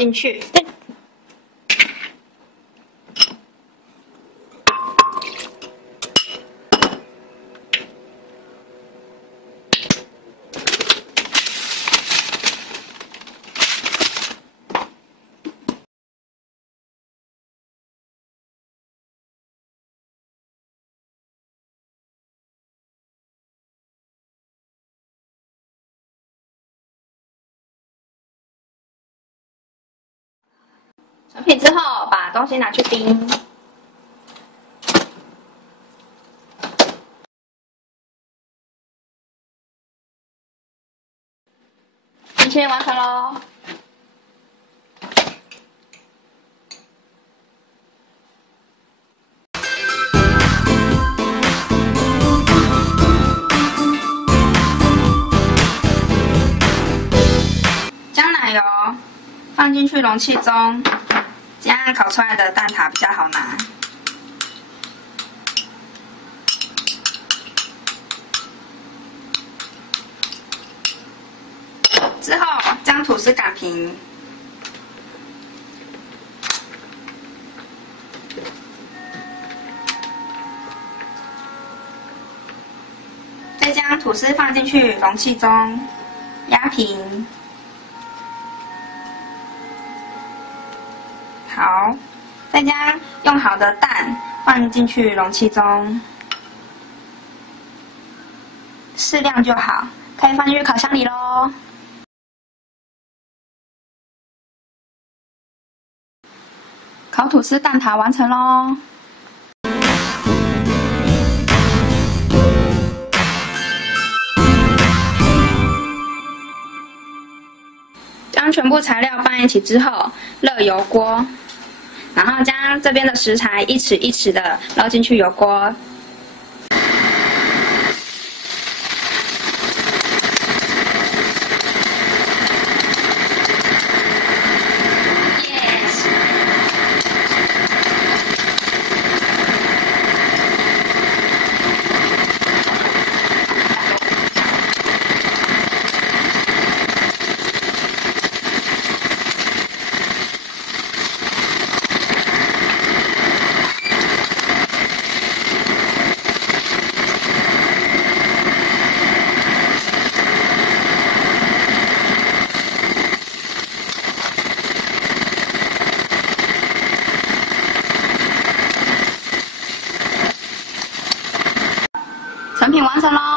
进去。成品之后，把东西拿去冰。冰淇淋完成喽。将奶油放进去容器中。 这样烤出来的蛋挞比较好拿。之后将吐司擀平，再将吐司放进去容器中，压平。 好，再将用好的蛋放进去容器中，适量就好，可以放进去烤箱里咯。烤吐司蛋挞完成咯。将全部材料放一起之后，热油锅。 然后将这边的食材一匙一匙的捞进去油锅。成品完成喽！